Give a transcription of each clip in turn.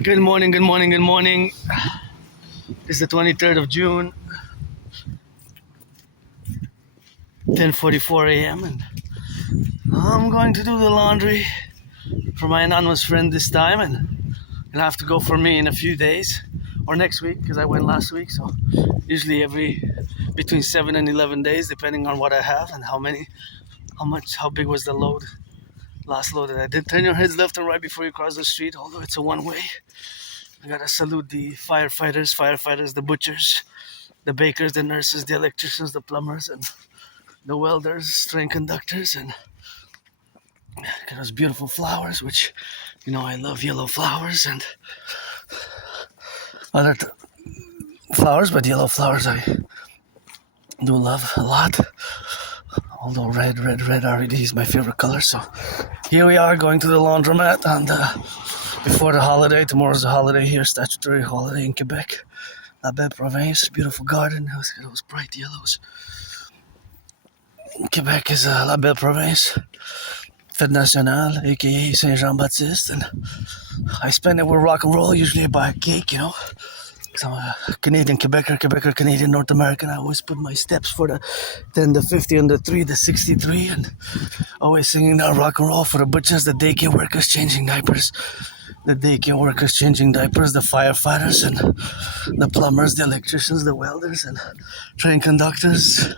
Good morning, good morning, good morning. It's the 23rd of June, 10:44 a.m. and I'm going to do the laundry for my anonymous friend this time, and it'll have to go for me in a few days or next week because I went last week. So usually every between 7 and 11 days, depending on what I have and how big was the load. Last load that I did. Turn your heads left and right before you cross the street, although it's a one-way. I gotta salute the firefighters, the butchers, the bakers, the nurses, the electricians, the plumbers, and the welders, train conductors, and got those beautiful flowers, which, I love yellow flowers and other flowers, but yellow flowers I do love a lot. Although red already is my favorite color. So here we are going to the laundromat, and before the holiday, tomorrow's a holiday here, statutory holiday in Quebec. N.A.C.W.P province, beautiful garden, those bright yellows. Quebec is N.A.C.W.P province, fête nationale, aka Saint Jean-Baptiste, and I spend it with Rock&Roll. Usually I buy a cake, because I'm a Canadian Quebecer, Canadian North American. I always put my steps for the 10, the 50, and the 3, the 63, and always singing that Rock&Roll for the butchers, the daycare workers changing diapers, the firefighters, and the plumbers, the electricians, the welders, and train conductors,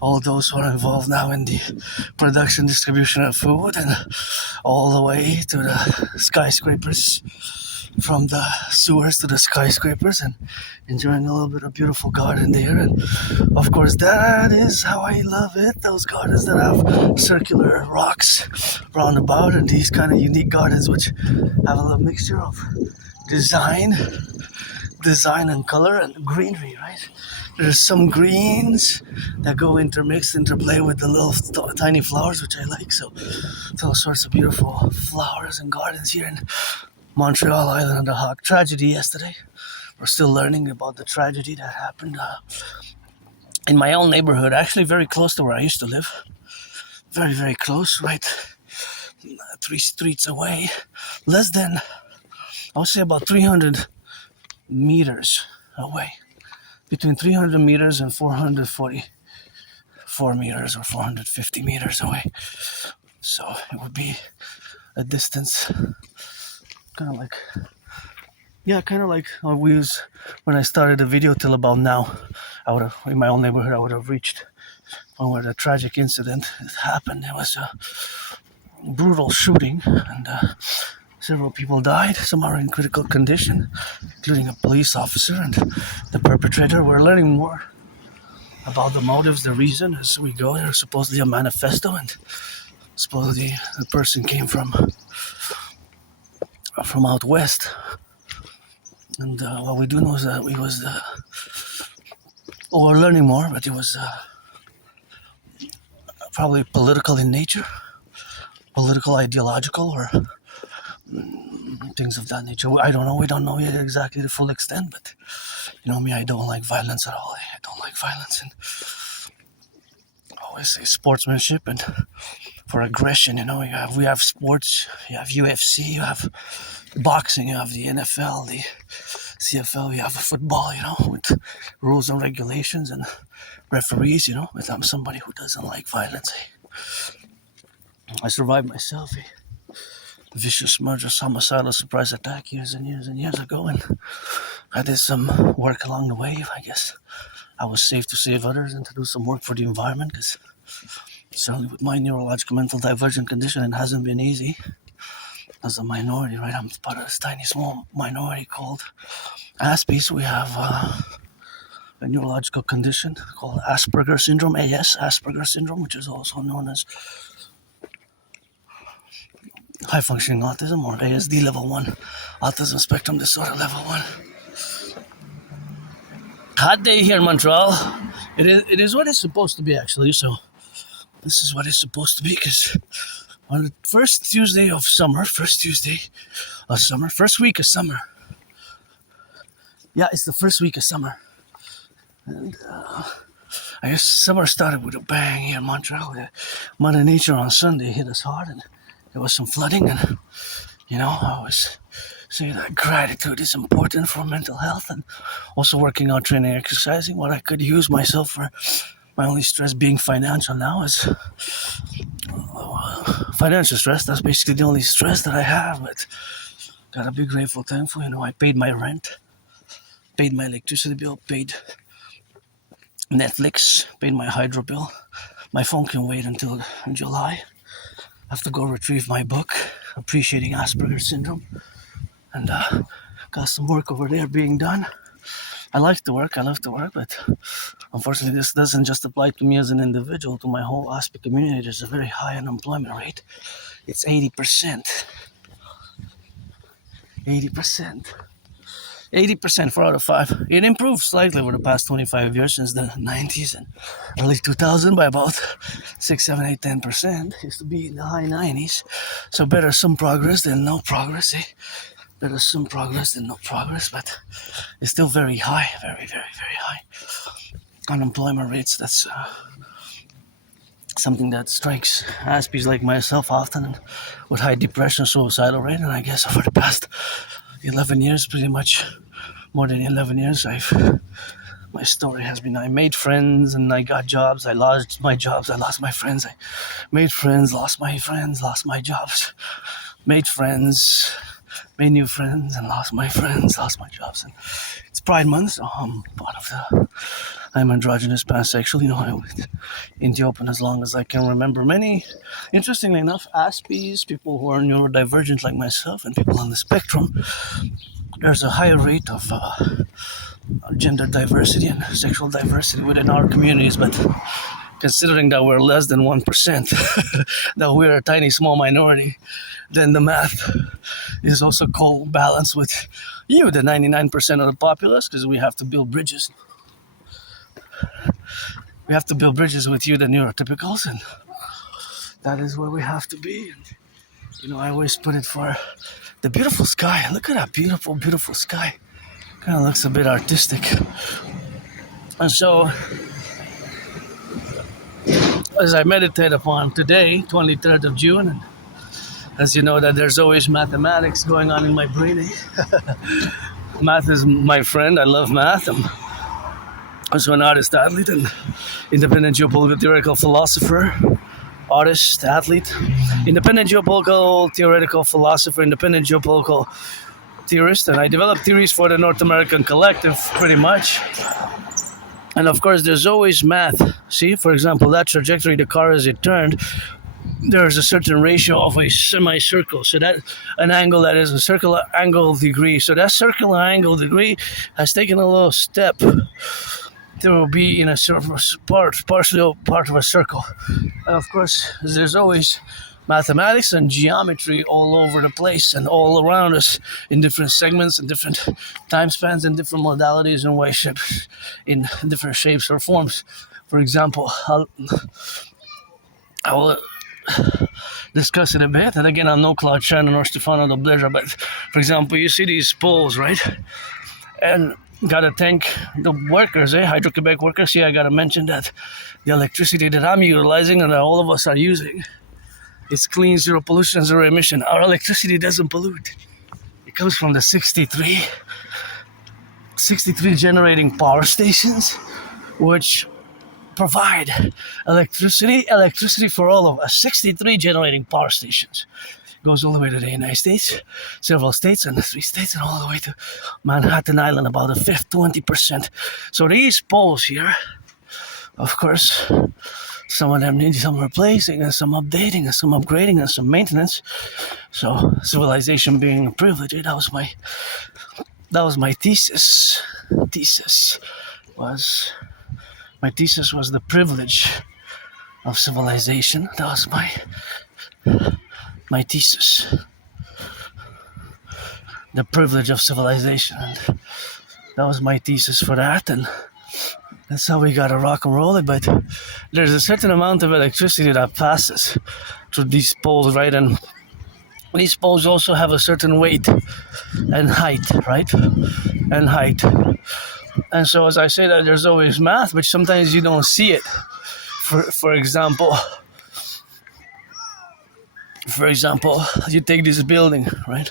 all those who are involved now in the production, distribution of food, and all the way to the skyscrapers, from the sewers to the skyscrapers, and enjoying a little bit of beautiful garden there. And of course, that is how I love it, those gardens that have circular rocks round about, and these kind of unique gardens which have a little mixture of design and color and greenery, right? There's some greens that go interplay with the little tiny flowers, which I like. So it's all sorts of beautiful flowers and gardens here in Montreal Island of the Hawk. Tragedy yesterday. We're still learning about the tragedy that happened in my own neighborhood, actually very close to where I used to live. Very, very close, right? 3 streets away. Less than, I would say about 300 meters away. Between 300 meters and 444 meters or 450 meters away. So it would be a distance kind of like we use when I started the video till about now. In my own neighborhood, I would have reached where the tragic incident happened. It was a brutal shooting, and several people died. Some are in critical condition, including a police officer and the perpetrator. We're learning more about the motives, the reason as we go. There's supposedly a manifesto, and supposedly the person came from out west, and what we do know is that we're learning more, but it was probably political in nature, political, ideological, or things of that nature. I don't know. We don't know yet exactly the full extent, but me, I don't like violence at all. I don't like violence, and I always say sportsmanship and for aggression. We have sports, you have UFC, you have boxing, you have the NFL, the CFL, you have football, with rules and regulations and referees, but I'm somebody who doesn't like violence. I survived myself a vicious murder, homicidal surprise attack years and years ago, and I did some work along the way. I guess I was safe to save others and to do some work for the environment, because certainly with my neurological mental divergent condition, it hasn't been easy. As a minority, right? I'm part of this tiny small minority called Aspie. So we have a neurological condition called Asperger syndrome, Asperger syndrome, which is also known as high functioning autism, or ASD level 1, autism spectrum disorder level 1. Hot day here in Montreal. It is what it's supposed to be, actually. So this is what it's supposed to be, because on the first week of summer. Yeah, it's the first week of summer. And I guess summer started with a bang here in Montreal. Mother Nature on Sunday hit us hard, and there was some flooding, and I was say that gratitude is important for mental health, and also working out, training, exercising. What I could use myself for, my only stress being financial now is financial stress. That's basically the only stress that I have, but gotta be grateful, thankful. I paid my rent, paid my electricity bill, paid Netflix, paid my hydro bill. My phone can wait until July. I have to go retrieve my book, Appreciating Asperger's Syndrome, and got some work over there being done. I like to work, but unfortunately this doesn't just apply to me as an individual, to my whole Aspie community. There's a very high unemployment rate. It's 80%. 80%. 80% 4 out of 5. It improved slightly over the past 25 years since the 90s and early 2000 by about 6, 7, 8, 10%. Used to be in the high 90s. So better some progress than no progress. Better some progress than no progress, but it's still very high. Very, very, very high. Unemployment rates, that's something that strikes Aspies like myself often with high depression, suicidal rate. And I guess over the past 11 years, pretty much more than 11 years, my story has been I made friends and I got jobs. I lost my jobs, I lost my friends. I made friends, lost my friends, lost my jobs. Made friends, made new friends, and lost my friends, lost my jobs. And it's Pride Month, so I'm androgynous, pansexual. I lived in the open as long as I can remember. Many, interestingly enough, Aspies, people who are neurodivergent like myself, and people on the spectrum, there's a higher rate of gender diversity and sexual diversity within our communities, but considering that we're less than 1%, that we're a tiny small minority, then the math is also co-balanced with you, the 99% of the populace, because we have to build bridges. We have to build bridges with you, the neurotypicals, and that is where we have to be. And, I always put it for the beautiful sky. Look at that beautiful, beautiful sky. Kind of looks a bit artistic. And so, as I meditate upon today, 23rd of June, and as you know that there's always mathematics going on in my brain. Math is my friend. I love math. I'm also an artist, athlete, and independent geopolitical theoretical philosopher, artist, athlete, independent geopolitical theoretical philosopher, independent geopolitical theorist, and I develop theories for the North American Collectif, pretty much. And of course, there's always math. See, for example, that trajectory the car as it turned, there's a certain ratio of a semicircle. So that an angle that is a circular angle degree. So that circular angle degree has taken a little step. There will be in a partially part of a circle. And of course, there's always mathematics and geometry all over the place and all around us in different segments and different time spans and different modalities and ways, in different shapes or forms. For example, I will discuss it a bit, and again, I'm no Claude Shannon or Stefano de Bleza, but for example, you see these poles, right? And gotta thank the workers, Hydro-Quebec workers. I gotta mention that the electricity that I'm utilizing and that all of us are using, it's clean, zero pollution, zero emission. Our electricity doesn't pollute. It comes from the 63 generating power stations, which provide electricity for all of us. 63 generating power stations. Goes all the way to the United States, several states, and the 3 states, and all the way to Manhattan Island, about a fifth, 20%. So these poles here, of course, some of them need some replacing, and some updating, and some upgrading, and some maintenance. So civilization being a privilege, that was my thesis. My thesis was the privilege of civilization. That was my thesis. The privilege of civilization. And that was my thesis for that. And that's how we got to rock and roll it. But there's a certain amount of electricity that passes through these poles, right? And these poles also have a certain weight and height, right? And height. And so as I say that, there's always math, but sometimes you don't see it. For example, you take this building, right?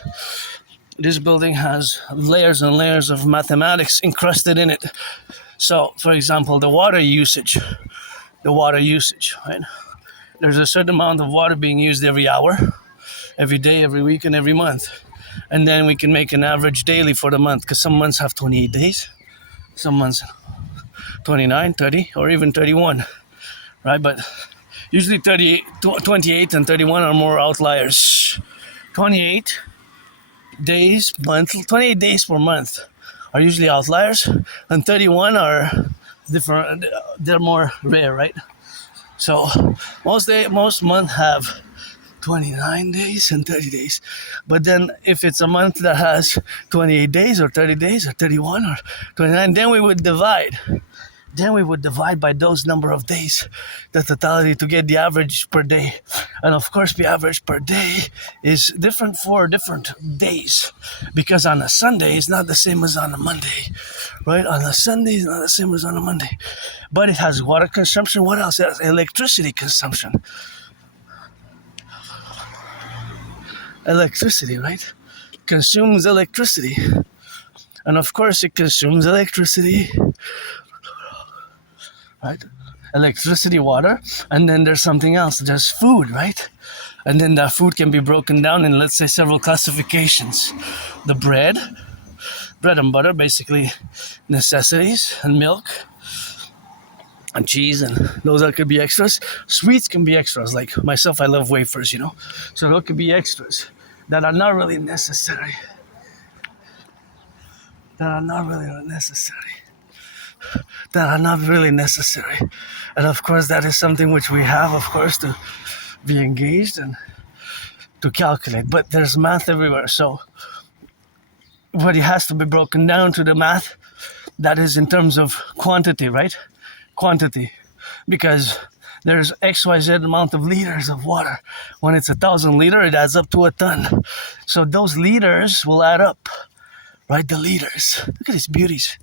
this building has layers and layers of mathematics encrusted in it. So, for example, the water usage, right? There's a certain amount of water being used every hour, every day, every week, and every month. And then we can make an average daily for the month, because some months have 28 days, some months 29, 30, or even 31, right? But usually 28 and 31 are more outliers. 28 days per month are usually outliers, and 31 are different. They're more rare, right? So most months have 29 days and 30 days. But then if it's a month that has 28 days or 30 days or 31 or 29, then we would divide. Then we would divide by those number of days, the totality, to get the average per day. And of course, the average per day is different for different days, because on a Sunday it's not the same as on a Monday, right? On a Sunday it's not the same as on a Monday. But it has water consumption. What else? It has electricity consumption. Electricity, right? Consumes electricity. And of course, it consumes electricity, right? Electricity, water, and then there's something else. There's food, right? And then that food can be broken down in, let's say, several classifications. The bread and butter, basically necessities, and milk, and cheese, and those that could be extras. Sweets can be extras. Like myself, I love wafers, so those could be extras that are not really necessary. That are not really necessary. And of course, that is something which we have, of course, to be engaged and to calculate. But there's math everywhere. So what it has to be broken down to the math, that is in terms of quantity, right? Quantity. Because there's XYZ amount of liters of water. When it's 1,000 liters, it adds up to a ton. So those liters will add up, right? The liters. Look at these beauties.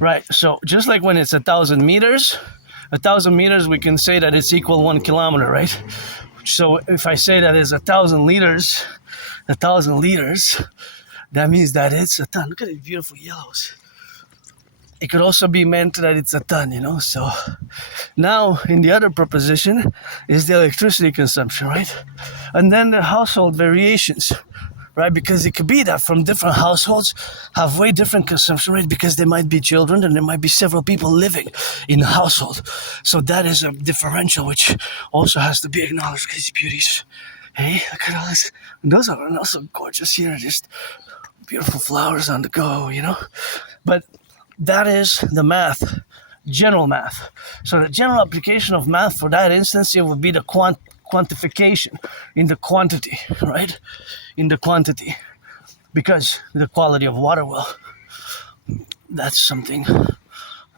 Right, so just like when it's 1,000 meters, we can say that it's equal 1 kilometer, right? So if I say that it's 1,000 liters, that means that it's a ton. Look at these beautiful yellows. It could also be meant that it's a ton, So now in the other proposition is the electricity consumption, right? And then the household variations, right? Because it could be that from different households have way different consumption rate, because there might be children and there might be several people living in the household. So that is a differential which also has to be acknowledged. These beauties. Hey, look at all this. And those are also gorgeous here. Just beautiful flowers on the go, But that is the math, general math. So the general application of math for that instance here would be the quantification in the quantity, right? In the quantity, because the quality of water, well, that's something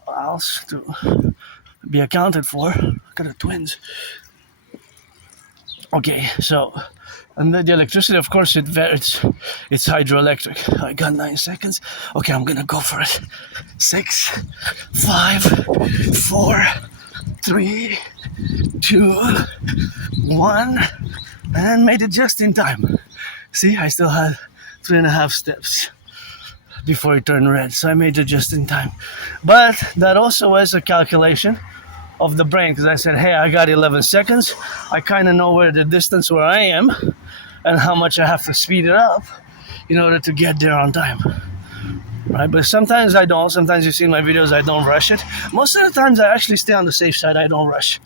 else to be accounted for. Look at the twins. Okay, so, and the electricity, of course, it's hydroelectric. I got 9 seconds. Okay, I'm gonna go for it. 6, 5, 4, 3, 2, 1, and made it just in time. See, I still had 3.5 steps before it turned red, so I made it just in time. But that also was a calculation of the brain, because I said, hey, I got 11 seconds. I kind of know where the distance where I am and how much I have to speed it up in order to get there on time. Right? But sometimes I don't. Sometimes you see in my videos I don't rush it. Most of the times I actually stay on the safe side. I don't rush.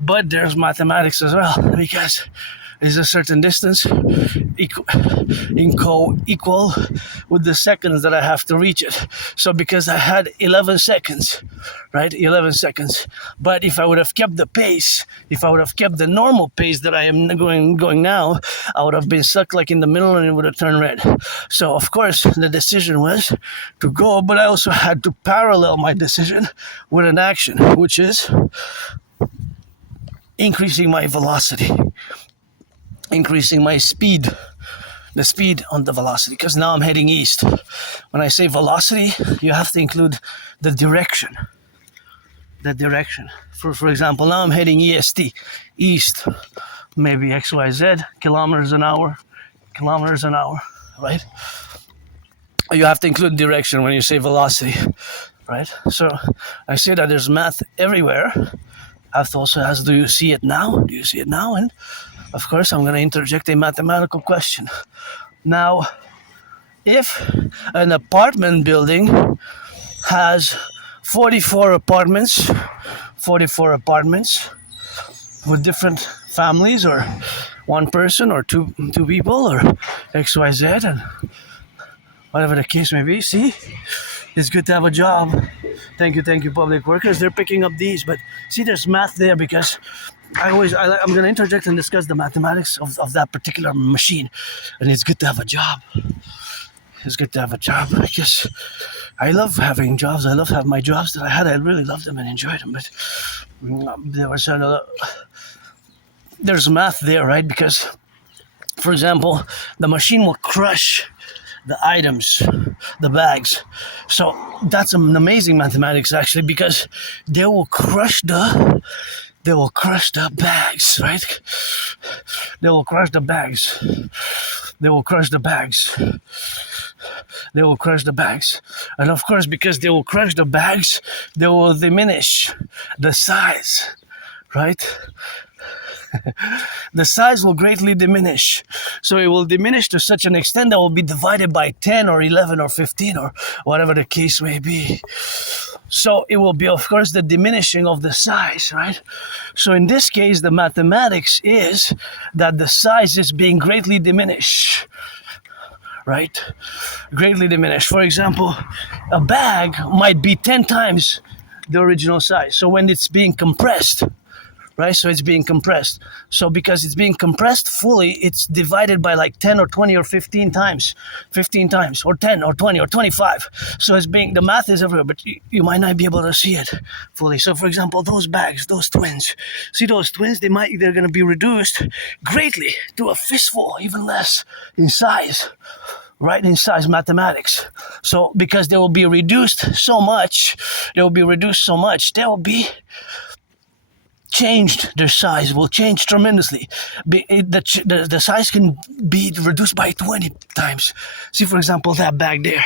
But there's mathematics as well, because is a certain distance equal with the seconds that I have to reach it. So because I had 11 seconds, right? 11 seconds. But if I would have kept the pace, if I would have kept the normal pace that I am going now, I would have been stuck like in the middle and it would have turned red. So of course the decision was to go, but I also had to parallel my decision with an action, which is increasing my velocity. Increasing my speed, the speed on the velocity, because now I'm heading east. When I say velocity, you have to include the direction. The direction. For example, now I'm heading east, maybe XYZ, kilometers an hour, kilometers an hour, right? You have to include direction when you say velocity, right? So I say that there's math everywhere. Have to also ask, do you see it now? Do you see it now? And of course, I'm going to interject a mathematical question. Now, if an apartment building has 44 apartments with different families, or one person, or two people, or XYZ, and whatever the case may be. See, it's good to have a job. Thank you, public workers. They're picking up these, but see, there's math there because I'm going to interject and discuss the mathematics of that particular machine, and it's good to have a job. It's good to have a job. I guess I love having jobs. I love having my jobs that I had. I really loved them and enjoyed them, but there's math there, right? Because, for example, the machine will crush the items, the bags. So that's an amazing mathematics, actually, because they will crush the bags, right? They will crush the bags. And of course, because they will crush the bags, they will diminish the size, right? The size will greatly diminish. So it will diminish to such an extent that will be divided by 10 or 11 or 15 or whatever the case may be. So it will be, of course, the diminishing of the size, right? So in this case, the mathematics is that the size is being greatly diminished, right? Greatly diminished. For example, a bag might be 10 times the original size. So when it's being compressed, right? So it's being compressed. So because it's being compressed fully, it's divided by like 10 or 20 or 15 times, or 10 or 20 or 25. So it's being, the math is everywhere, but you might not be able to see it fully. So for example, those bags, those twins, they're going to be reduced greatly to a fistful, even less in size. Right, in size, mathematics. So because they will be reduced so much, they will be changed. Their size will change tremendously. The size can be reduced by 20 times. See, for example, that bag there.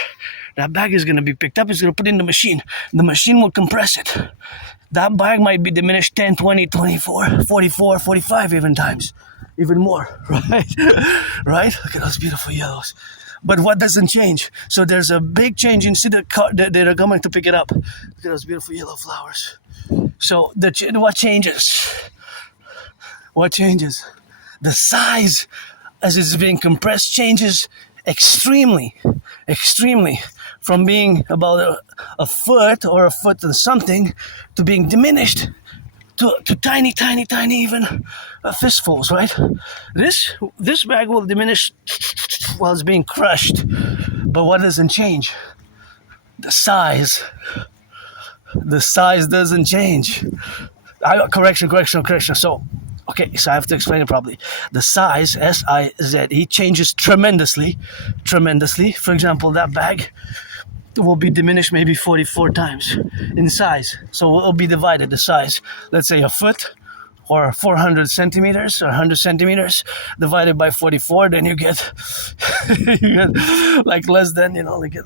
That bag is going to be picked up. It's going to put in the machine. The machine will compress it. That bag might be diminished 10, 20, 24, 44, 45 even times. Even more, right? Right? Look at those beautiful yellows. But what doesn't change? So there's a big change in the car that are coming to pick it up. Look at those beautiful yellow flowers. So what changes? What changes? The size, as it's being compressed, changes extremely, from being about a foot or a foot and something to being diminished to tiny, even fistfuls, right? This bag will diminish while it's being crushed, but what doesn't change? The size. The size doesn't change. Correction. So I have to explain it properly. The size, S-I-Z-E, changes tremendously. For example, that bag will be diminished maybe 44 times in size. So it will be divided, the size. Let's say a foot or 400 centimeters or 100 centimeters divided by 44, then you get, like less than, like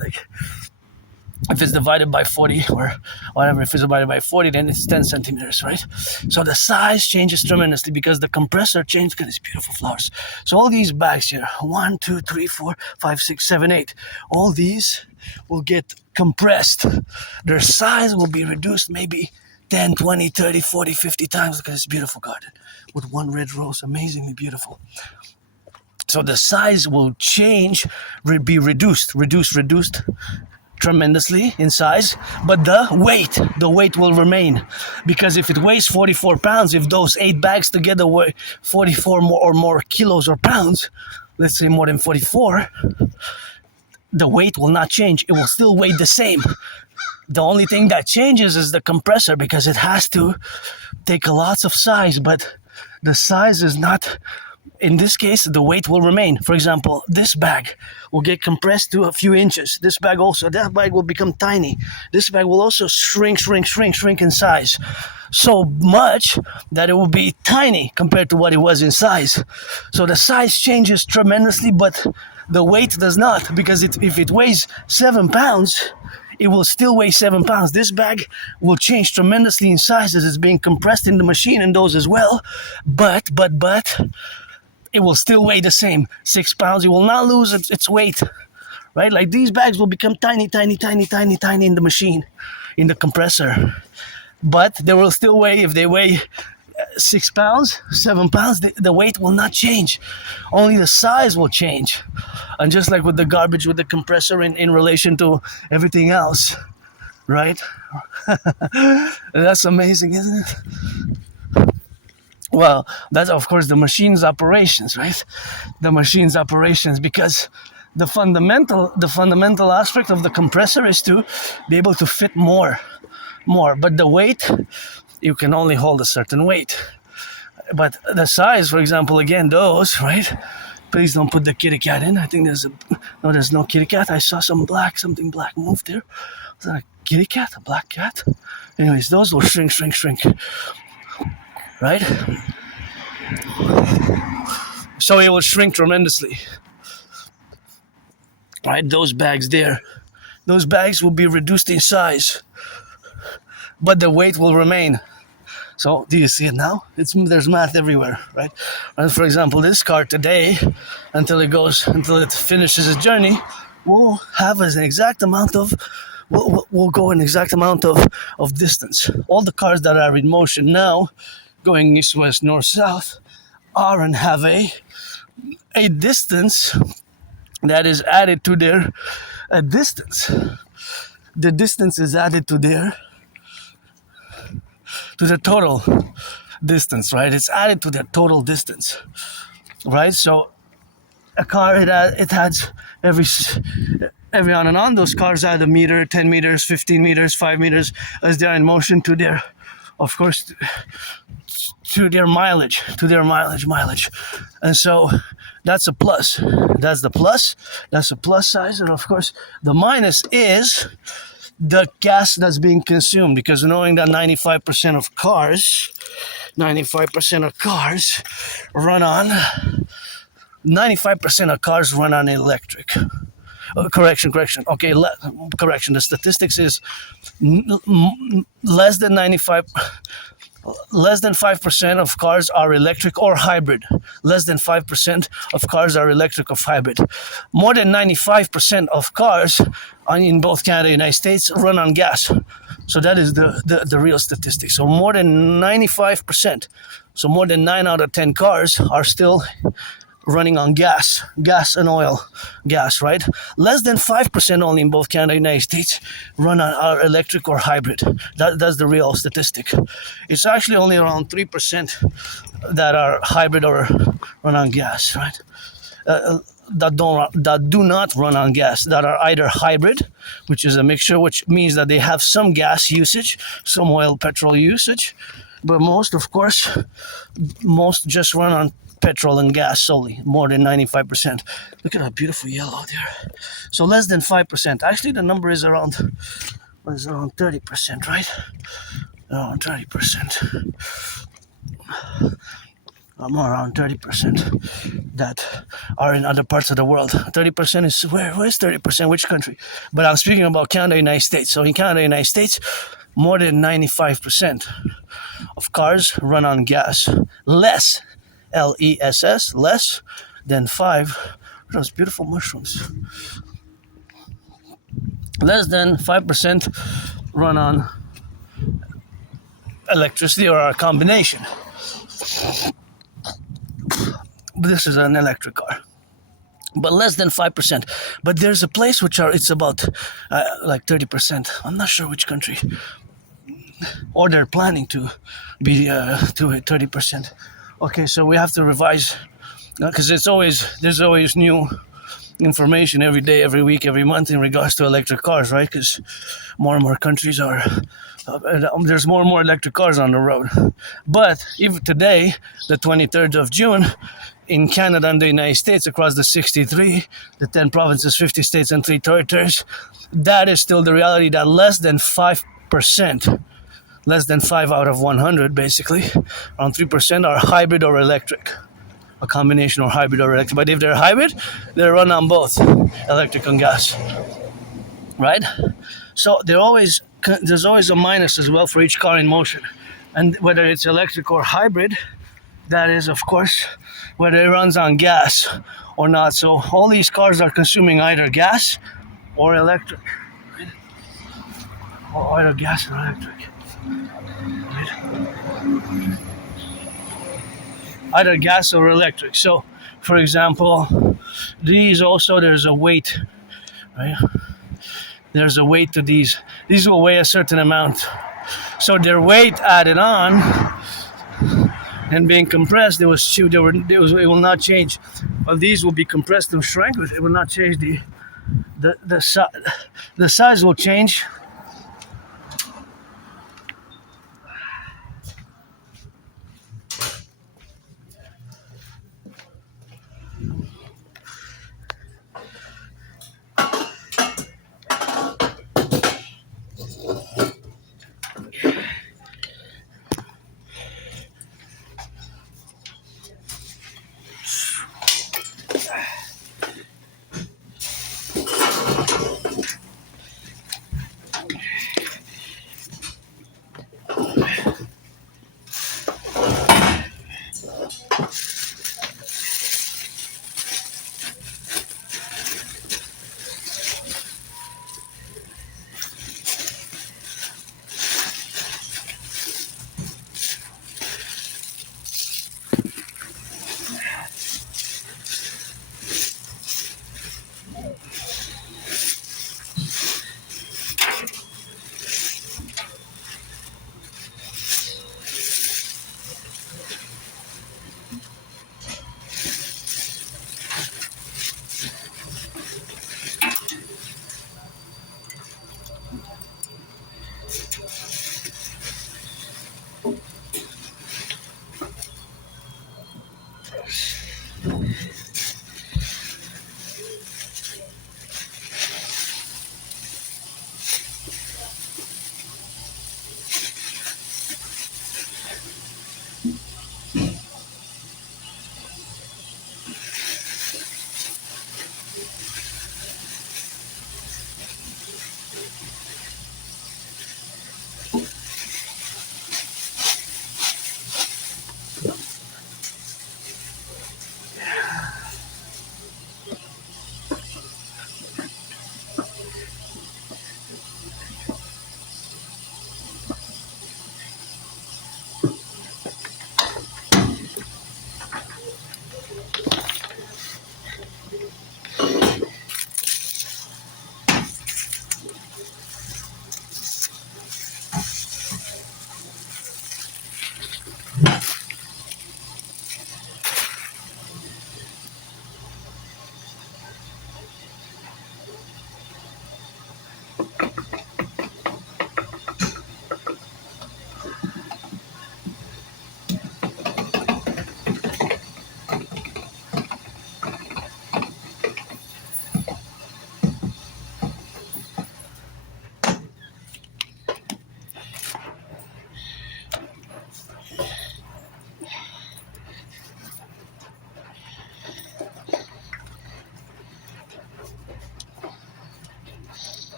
if it's divided by 40 or whatever, if it's divided by 40, then it's 10 centimeters, right? So the size changes tremendously because the compressor changes. Look at these beautiful flowers. So all these bags here, 1, 2, 3, 4, 5, 6, 7, 8, all these will get compressed. Their size will be reduced maybe 10, 20, 30, 40, 50 times. Look at this beautiful garden with one red rose, amazingly beautiful. So the size will change, be reduced tremendously in size, but the weight will remain, because if it weighs 44 pounds, if those 8 bags together weigh 44 more kilos or pounds, let's say more than 44, the weight will not change. It will still weigh the same. The only thing that changes is the compressor, because it has to take lots of size, but the size is not In this case, the weight will remain. For example, this bag will get compressed to a few inches. This bag also, that bag will become tiny. This bag will also shrink in size. So much that it will be tiny compared to what it was in size. So the size changes tremendously, but the weight does not, because if it weighs 7 pounds, it will still weigh 7 pounds. This bag will change tremendously in size as it's being compressed in the machine, and those as well. But it will still weigh the same, 6 pounds. It will not lose its weight, right? Like these bags will become tiny in the machine, in the compressor. But they will still weigh, if they weigh 6 pounds, 7 pounds, the weight will not change. Only the size will change. And just like with the garbage, with the compressor in relation to everything else, right? That's amazing, isn't it? Well, that's of course the machine's operations, right? The machine's operations, because the fundamental aspect of the compressor is to be able to fit more. But the weight, you can only hold a certain weight. But the size, for example, again, those, right? Please don't put the kitty cat in. I think there's no kitty cat. I saw something black move there. Was that a kitty cat? A black cat? Anyways, those will shrink. Right? So it will shrink tremendously. Right? Those bags there. Those bags will be reduced in size, but the weight will remain. So do you see it now? There's math everywhere, right? And for example, this car today, until it finishes its journey, will have an exact amount of will go an exact amount of distance. All the cars that are in motion now, going east, west, north, south, are and have a distance that is added to their distance. The distance is added to the total distance, right? It's added to the total distance, right? So a car, it adds every on and on. Those cars add a meter, 10 meters, 15 meters, 5 meters as they're in motion to their, of course, to their mileage. And so that's a plus. That's the plus. That's the plus size. And of course, the minus is the gas that's being consumed, because knowing that 95% of cars run on electric. Correction. Okay, correction. The statistics is less than 5% of cars are electric or hybrid. Less than 5% of cars are electric or hybrid. More than 95% of cars in both Canada and the United States run on gas. So that is the real statistic. So more than 95%. So more than 9 out of 10 cars are still running on gas and oil, right? Less than 5% only in both Canada and the United States run on are electric or hybrid. That's the real statistic. It's actually only around 3% that are hybrid or run on gas, right? That do not run on gas, that are either hybrid, which is a mixture, which means that they have some gas usage, some oil, petrol usage, but most just run on petrol and gas solely, more than 95%. Look at that beautiful yellow there. So less than 5%. Actually, the number is around 30%, right? Around 30%. Around 30% that are in other parts of the world. 30% is where's 30%? Which country? But I'm speaking about Canada and the United States. So in Canada and the United States, more than 95% of cars run on gas. Less, LESS, less than 5. Those beautiful mushrooms. Less than 5% run on electricity or a combination. This is an electric car, but less than 5%. But there's a place it's about like 30%. I'm not sure which country, or they're planning to be to 30%. Okay, so we have to revise because there's always new information every day, every week, every month in regards to electric cars, right? Because more and more countries are, there's more and more electric cars on the road. But even today, the 23rd of June, in Canada and the United States, across the 63, the 10 provinces, 50 states, and 3 territories, that is still the reality that less than 5%, less than 5 out of 100, basically, around 3% are hybrid or electric. A combination or hybrid or electric. But if they're hybrid, they run on both electric and gas, right? So there's always a minus as well for each car in motion. And whether it's electric or hybrid, that is, of course, whether it runs on gas or not. So all these cars are consuming either gas or electric, right? Or either gas or electric, right? Either gas or electric. So, for example, these also, there's a weight, right? There's a weight to these. These will weigh a certain amount. So their weight added on and being compressed, it will not change. Well, these will be compressed and shrank, but it will not change the size will change.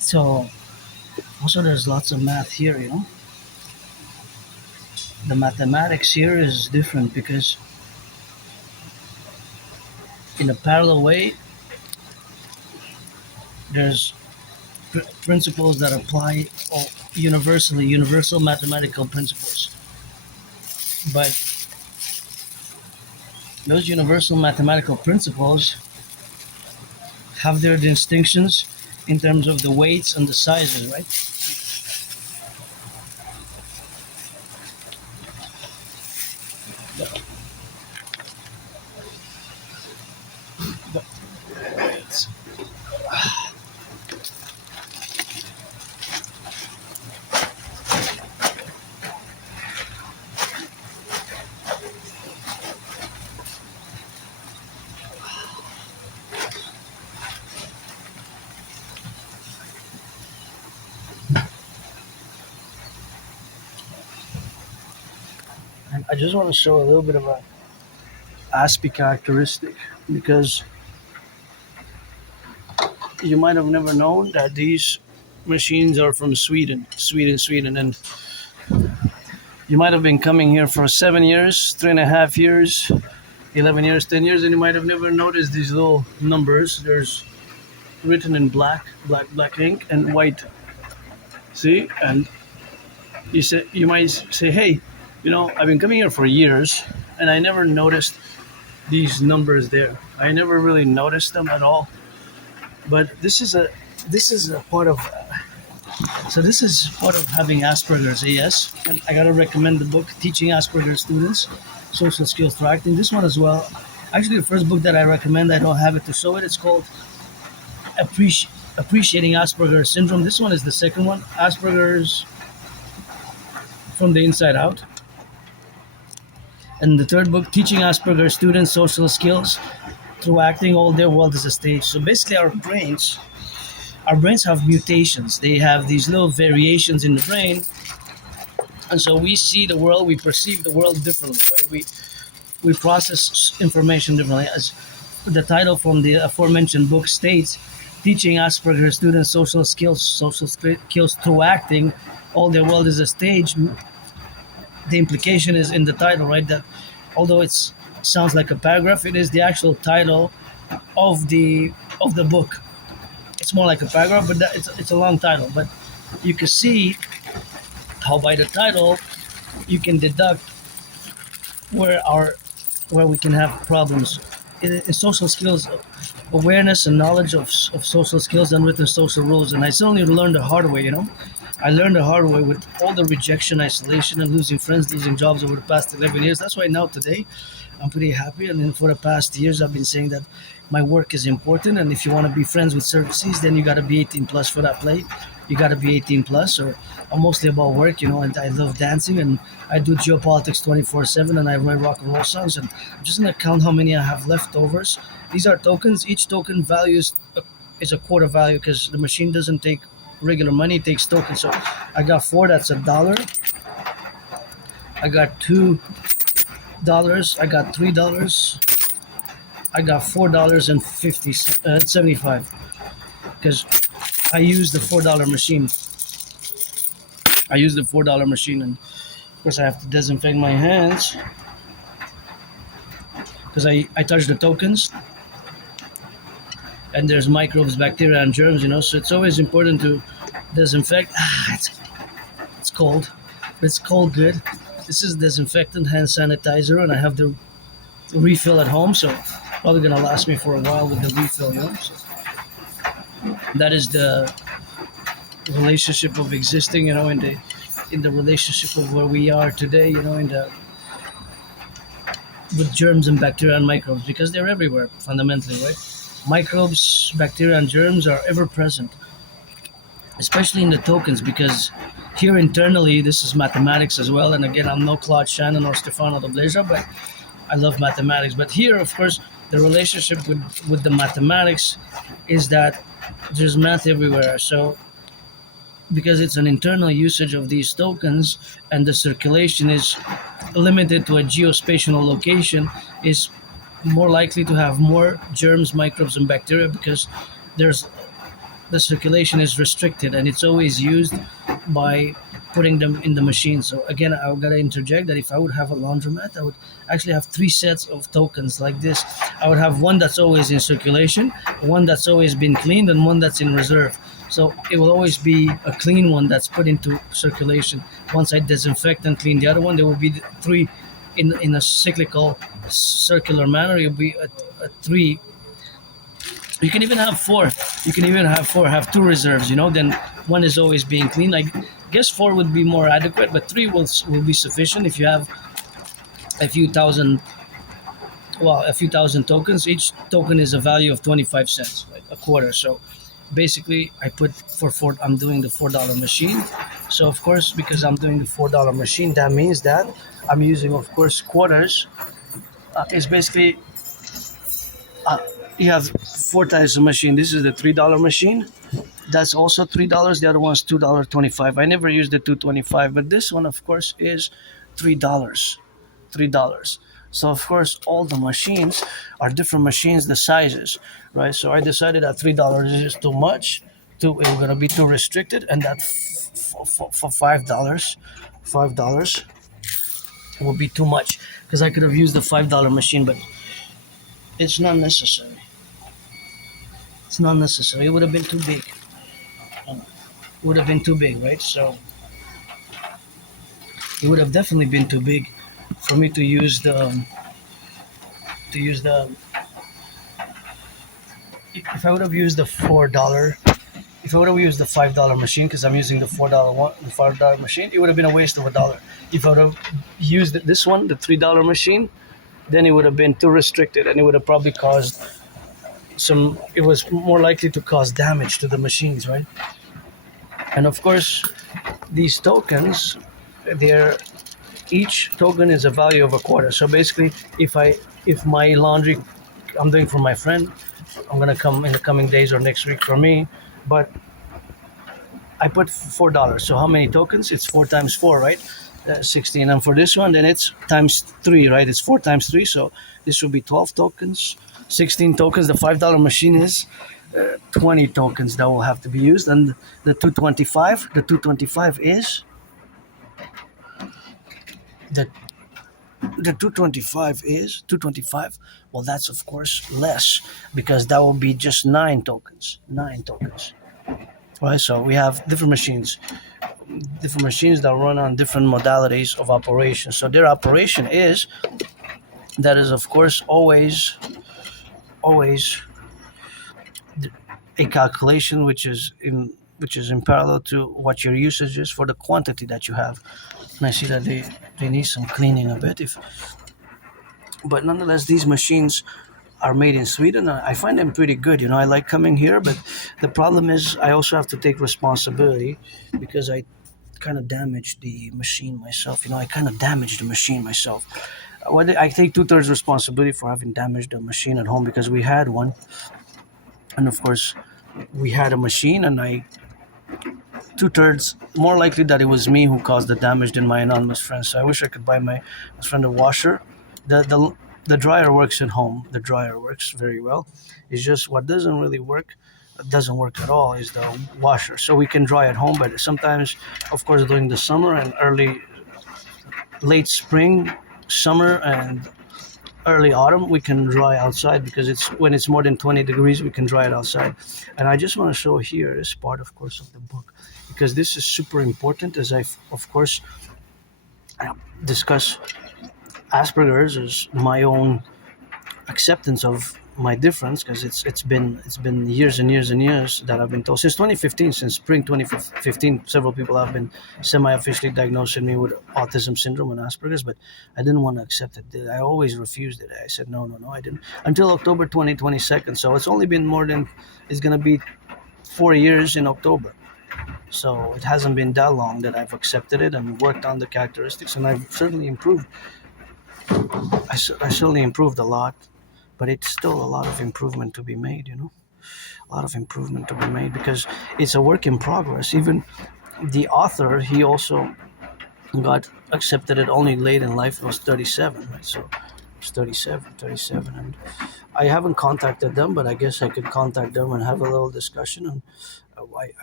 So also there's lots of math here, you know. The mathematics here is different because in a parallel way, there's principles that apply universally, universal mathematical principles. But those universal mathematical principles have their distinctions in terms of the weights and the sizes, right? And I just want to show a little bit of a Aspie characteristic because you might have never known that these machines are from Sweden, and you might have been coming here for 7 years, 3.5 years, 11 years, 10 years, and you might have never noticed these little numbers. There's written in black ink and white. See, and you might say, hey, you know, I've been coming here for years, and I never noticed these numbers there. I never really noticed them at all. But this is a part of this is part of having Asperger's AS, and I gotta recommend the book Teaching Asperger's Students Social Skills Through Acting. This one as well. Actually, the first book that I recommend, I don't have it to show it. It's called Appreciating Asperger's Syndrome. This one is the second one, Asperger's from the Inside Out. And the third book, Teaching Asperger's Students Social Skills Through Acting, All Their World is a Stage. So basically our brains have mutations. They have these little variations in the brain. And so we see the world, we perceive the world differently, right? We process information differently. As the title from the aforementioned book states, Teaching Asperger's Students Social Skills Through Acting, All Their World is a Stage. The implication is in the title, right? That although it sounds like a paragraph, it is the actual title of the book. It's more like a paragraph, but it's a long title. But you can see how by the title you can deduct where we can have problems in social skills, awareness and knowledge of social skills, unwritten social rules. And I certainly learned the hard way, you know. I learned the hard way with all the rejection, isolation, and losing friends, losing jobs over the past 11 years. That's why now today I'm pretty happy. And then for the past years, I've been saying that my work is important. And if you want to be friends with services, then you got to be 18 plus for that play. You got to be 18 plus, or I'm mostly about work, you know, and I love dancing and I do geopolitics 24/7 and I write rock and roll songs. And I'm just going to count how many I have leftovers. These are tokens. Each token is a quarter value because the machine doesn't take regular money, it takes tokens. So I got 4, that's $1. I got $2, I got $3, I got $4.75 because I use the $4 machine. I use the $4 machine, and of course I have to disinfect my hands because I touch the tokens. And there's microbes, bacteria, and germs, you know. So it's always important to disinfect. It's cold, but it's cold good. This is disinfectant, hand sanitizer, and I have the refill at home, so probably gonna last me for a while with the refill, you know. So that is the relationship of existing, you know, in the relationship of where we are today, you know, with germs and bacteria and microbes, because they're everywhere fundamentally, right? Microbes, bacteria, and germs are ever present, especially in the tokens, because here internally, this is mathematics as well. And again, I'm no Claude Shannon or Stefano Dobleja, but I love mathematics. But here, of course, the relationship with the mathematics is that there's math everywhere. So because it's an internal usage of these tokens and the circulation is limited to a geospatial location, is more likely to have more germs, microbes, and bacteria because there's the circulation is restricted, and it's always used by putting them in the machine. So again, I gotta interject that if I would have a laundromat, I would actually have three sets of tokens like this. I would have one that's always in circulation, one that's always been cleaned, and one that's in reserve. So it will always be a clean one that's put into circulation. Once I disinfect and clean the other one, there will be three in a cyclical, circular manner. It will be a three. You can even have four. You can even have four. Have two reserves. Then one is always being cleaned. I guess four would be more adequate, but three will be sufficient if you have a few thousand. Well, a few thousand tokens. Each token is a value of 25 cents, right? A quarter. So basically, I put for four. I'm doing the $4 machine. So of course, because I'm doing the $4 machine, that means that I'm using, of course, quarters. It's basically you have four types of machine. This is the $3 machine. That's also $3. The other one's $2.25. I never used the $2.25, but this one, of course, is $3. $3. So of course, all the machines are different machines, the sizes, right? So I decided that $3 is just too much. It's gonna be too restricted, and that for $5 will be too much, because I could have used the $5 machine, but it's not necessary. It's not necessary. It would have been too big. Would have been too big, right? So it would have definitely been too big for me to use the if I would have used the $4, if I would have used the $5 machine, because I'm using the $5 machine, it would have been a waste of $1. If I would have used this one, the $3 machine, then it would have been too restricted, and it would have probably caused it was more likely to cause damage to the machines, right? And of course, these tokens, each token is a value of a quarter. So basically, if my laundry I'm doing for my friend, I'm gonna come in the coming days or next week for me, but I put $4. So how many tokens? It's 4 times 4, right? 16. And for this one, then it's times 3, right? It's 4 times 3. So this will be 12 tokens, 16 tokens. The $5 machine is 20 tokens that will have to be used. And the 225 is the 225. Well, that's of course less, because that will be just 9 tokens. Right? So we have different machines that run on different modalities of operation. So their operation is of course always a calculation which is in parallel to what your usage is for the quantity that you have. And I see that they need some cleaning a bit, but nonetheless, these machines are made in Sweden. I find them pretty good. I like coming here, but the problem is I also have to take responsibility, because I kind of damaged the machine myself. I kind of damaged the machine myself. I take 2/3 responsibility for having damaged the machine at home, because we had one, and of course, we had a machine, and I 2/3 more likely that it was me who caused the damage than my anonymous friend. So I wish I could buy my friend a washer. The dryer works at home. The dryer works very well. It's just what doesn't work at all is the washer. So we can dry at home, but sometimes, of course, during the summer and late spring, summer, and early autumn, we can dry outside, because when it's more than 20 degrees, we can dry it outside. And I just want to show here this part, of course, of the book, because this is super important, as I, of course, discuss Asperger's as my own acceptance of my difference, because it's been years and years and years that I've been told, since 2015, since spring 2015, several people have been semi-officially diagnosing me with autism syndrome and Asperger's, but I didn't want to accept it. I always refused it. I said no, I didn't, until October 2022. So it's only been it's going to be 4 years in October. So it hasn't been that long that I've accepted it and worked on the characteristics, and I've certainly improved. I certainly improved a lot, but it's still a lot of improvement to be made, a lot of improvement to be made, because it's a work in progress. Even the author, he also got accepted it only late in life. It was 37, right? So it's 37, and I haven't contacted them, but I guess I could contact them and have a little discussion. And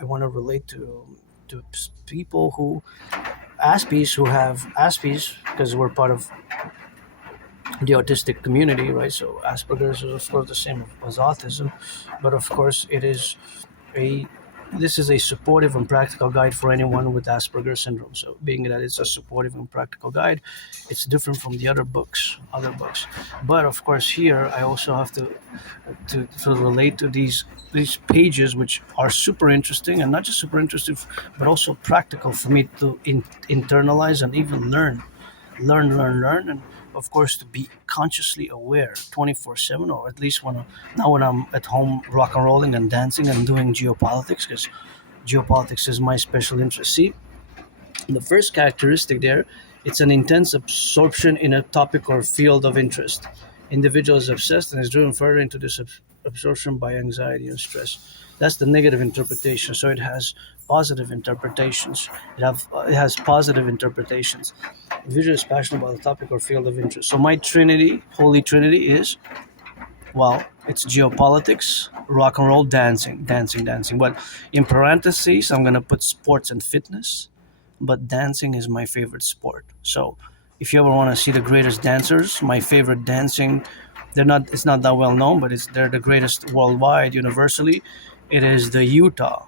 I want to relate to people who Aspies who have Aspies because we're part of the autistic community, right? So Asperger's is of course the same as autism, but of course it is a this is a supportive and practical guide for anyone with Asperger's syndrome. So being that it's a supportive and practical guide, it's different from the other books. But of course here I also have to relate to these pages which are super interesting and not just super interesting but also practical for me to internalize and even learn, and of course to be consciously aware 24/7, or at least now when I'm at home rock and rolling and dancing and doing geopolitics, because geopolitics is my special interest. See, the first characteristic there, it's an intense absorption in a topic or field of interest. Individual is obsessed and is driven further into this absorption by anxiety and stress. That's the negative interpretation. So it has positive interpretations. It has positive interpretations. Individual is passionate about the topic or field of interest. So my Trinity, Holy Trinity, is, well, it's geopolitics, rock and roll, dancing. But in parentheses, I'm gonna put sports and fitness, but dancing is my favorite sport. So if you ever want to see the greatest dancers, my favorite dancing, it's not that well known, but they're the greatest worldwide, universally. It is the Utah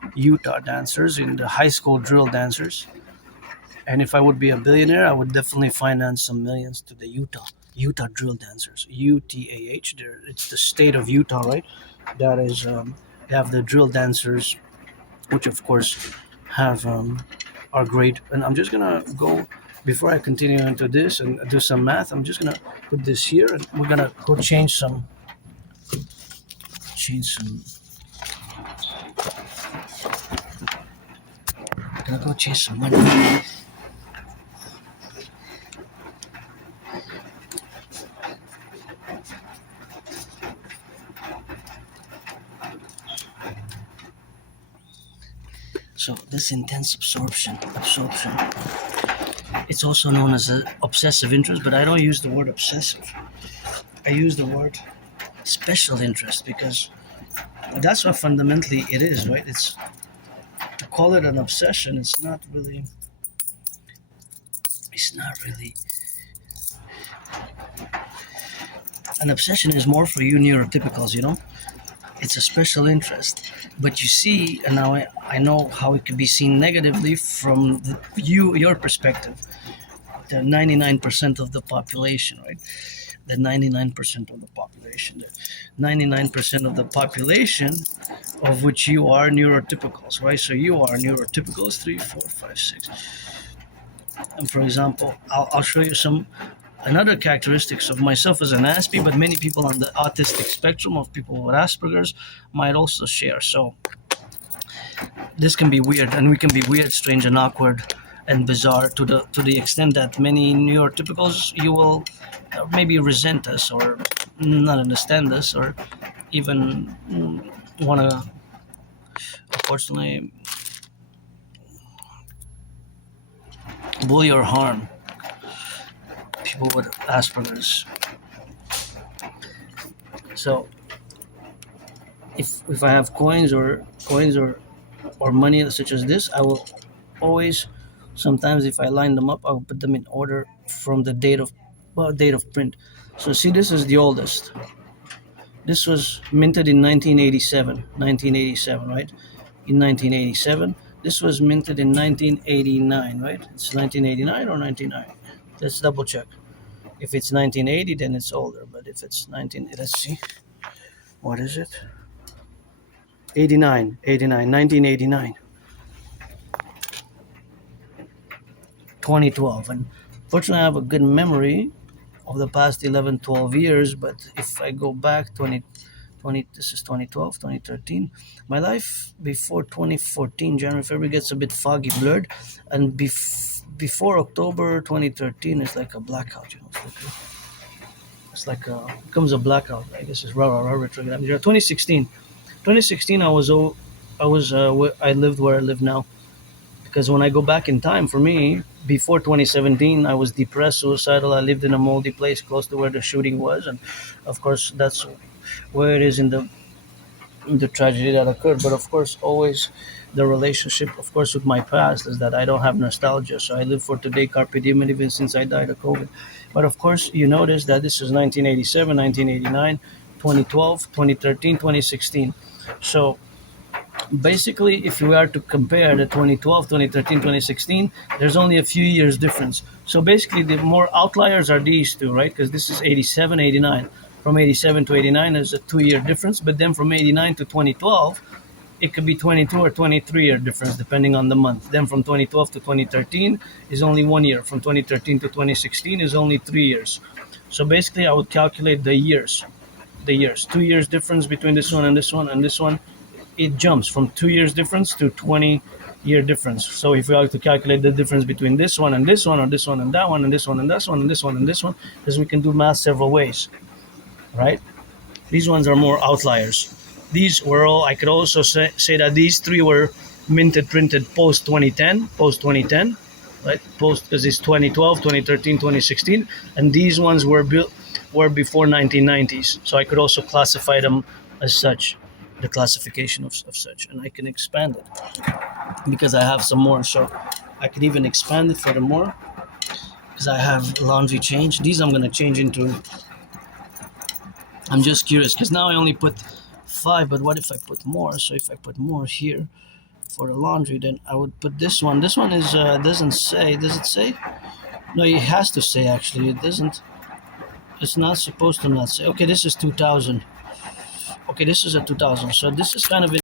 dancers, in the high school drill dancers. And if I would be a billionaire, I would definitely finance some millions to the Utah drill dancers. UTAH. It's the state of Utah, right? That is, they have the drill dancers, which of course have are great. And I'm just gonna go, before I continue into this and do some math. I'm just gonna put this here, and we're gonna go change some. Gonna go chase some money. So this intense absorption. It's also known as an obsessive interest, but I don't use the word obsessive. I use the word special interest, because that's what fundamentally it is, right? It's, to call it an obsession, it's not really. An obsession is more for you neurotypicals, It's a special interest. But you see, and now I know how it could be seen negatively from your perspective. The 99% of the population, right? The 99% of the population. The 99% of the population of which you are neurotypicals, right? So you are neurotypicals 3, 4, 5, 6. And for example, I'll show you some another characteristics of myself as an Aspie, but many people on the autistic spectrum of people with Asperger's might also share. So this can be weird, and we can be weird, strange, and awkward and bizarre to the extent that many neurotypicals, you will maybe resent us or not understand us, or even want to, unfortunately, bully or harm people with Asperger's. So if I have coins or money such as this, I will always, sometimes if I line them up, I will put them in order from the date of print. So see, this is the oldest. This was minted in 1987, right? In 1987. This was minted in 1989, right? It's 1989 or 99. Let's double check. If it's 1980, then it's older. But if it's let's see. What is it? 1989. 2012. And fortunately, I have a good memory of the past 11, 12 years. But if I go back 20, this is 2012, 2013. My life before 2014, January, February, gets a bit foggy, blurred. And before October 2013, it's like a blackout, It becomes a blackout. I guess it's retrograde. 2016, I lived where I live now. Because when I go back in time, for me, before 2017, I was depressed, suicidal. I lived in a moldy place close to where the shooting was. And of course, that's where it is in the tragedy that occurred. But of course, always the relationship, of course, with my past is that I don't have nostalgia. So I live for today, carpe diem, even since I died of COVID. But of course, you notice that this is 1987, 1989, 2012, 2013, 2016. So basically, if we are to compare the 2012, 2013, 2016, there's only a few years difference. So basically, the more outliers are these two, right? Because this is 87, 89. From 87 to 89, there's a 2 year difference. But then from 89 to 2012, it could be 22 or 23-year difference depending on the month. Then from 2012 to 2013 is only 1 year. From 2013 to 2016 is only 3 years. So basically, I would calculate the years. 2 years difference between this one and this one and this one, it jumps from 2 years difference to 20-year difference. So if we have to calculate the difference between this one and this one, or this one and that one, and this one and this one, and this one and this one, because we can do math several ways, right? These ones are more outliers. These were all, I could also say that these three were printed post 2010, right? Post, because it's 2012, 2013, 2016, and these ones were before 1990s. So I could also classify them as such, the classification of such, and I can expand it because I have some more. So I could even expand it for the more, because I have laundry change. These I'm going to change into, I'm just curious because now I only put 5, but what if I put more? So if I put more here for the laundry, then I would put this one. This one is doesn't say. Does it say? No, it has to say. Actually, it doesn't. It's not supposed to not say. Okay, this is 2000. Okay, this is a 2000. So this is kind of